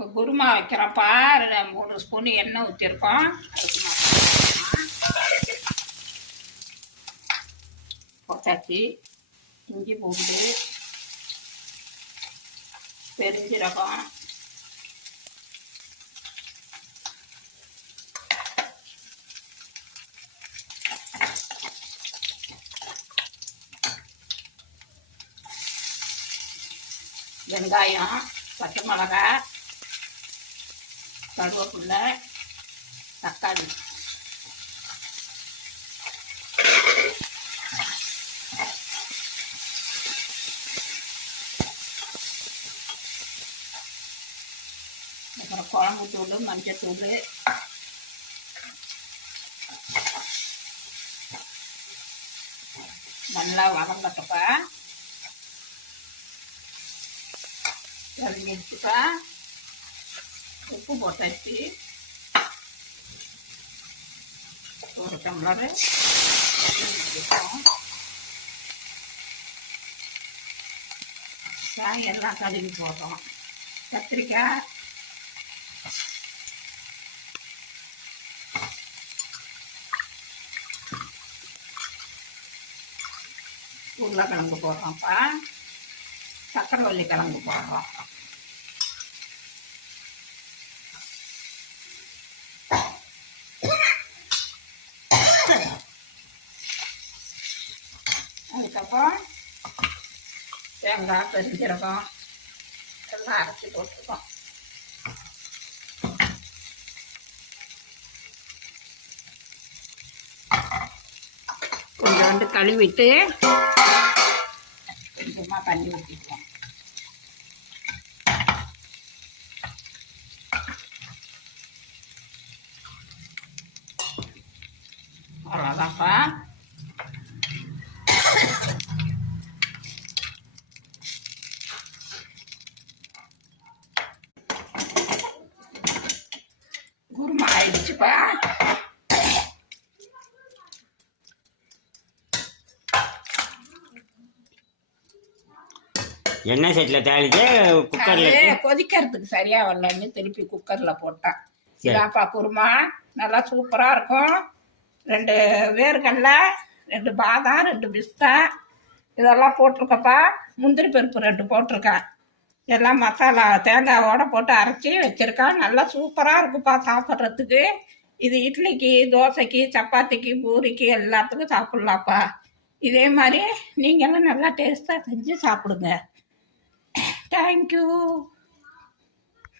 இப்போ குருமா வைக்கிறோம்ப்பா. 3 ஸ்பூன் எண்ணெய் ஊற்றிருக்கோம். போட்டாச்சு. இஞ்சி பூண்டு, பெருஞ்சீரகம், வெங்காயம், பச்சை மிளகாய், கருவேப்பிலை, தக்காளி. அப்புறம் குழம்பு தூள், மஞ்சள் தூள், நல்லா வதங்கட்டப்பா. வதங்கிடுச்சுப்பா. உப்பு போட்டாச்சு. 1 டம்ளர் காய் எல்லாம் கழுவி போடுறோம். கத்திரிக்காய், உருளைக்கிழங்கு போடுறோம்ப்பா. சக்கரவள்ளி கிழங்கு போடுறோம். அதுக்கப்புறம் தேங்காய், பெருஞ்சீரகம் எல்லாம் அரைச்சி போட்டுருக்கோம். கொஞ்சம் கழுவிட்டு கொஞ்சமாக தண்ணி ஊற்றிக்குவோம். அவ்வளோதான்ப்பா. குருமா ஆயிடுச்சுப்பா. எண்ணெய் செட்டில் தாளிச்சு குக்கரில் கொதிக்கிறதுக்கு சரியா வரலன்னு திருப்பி குக்கரில் போட்டேன். இதாப்பா குருமா. நல்லா சூப்பராக இருக்கும். 2 வேர்க்கடலை, 2 பாதாம், 2 பிஸ்தா இதெல்லாம் போட்டிருக்கப்பா. முந்திரி பருப்பு 2 போட்டிருக்கேன். எல்லாம் மசாலா தேங்காவோட போட்டு அரைச்சி வச்சுருக்கேன். நல்லா சூப்பராக இருக்குப்பா சாப்பிட்றதுக்கு. இது இட்லிக்கு, தோசைக்கு, சப்பாத்திக்கு, பூரிக்கு எல்லாத்துக்கும் சாப்பிட்லாப்பா. இதே மாதிரி நீங்களும் நல்லா டேஸ்ட்டாக செஞ்சு சாப்பிடுங்க. Thank you.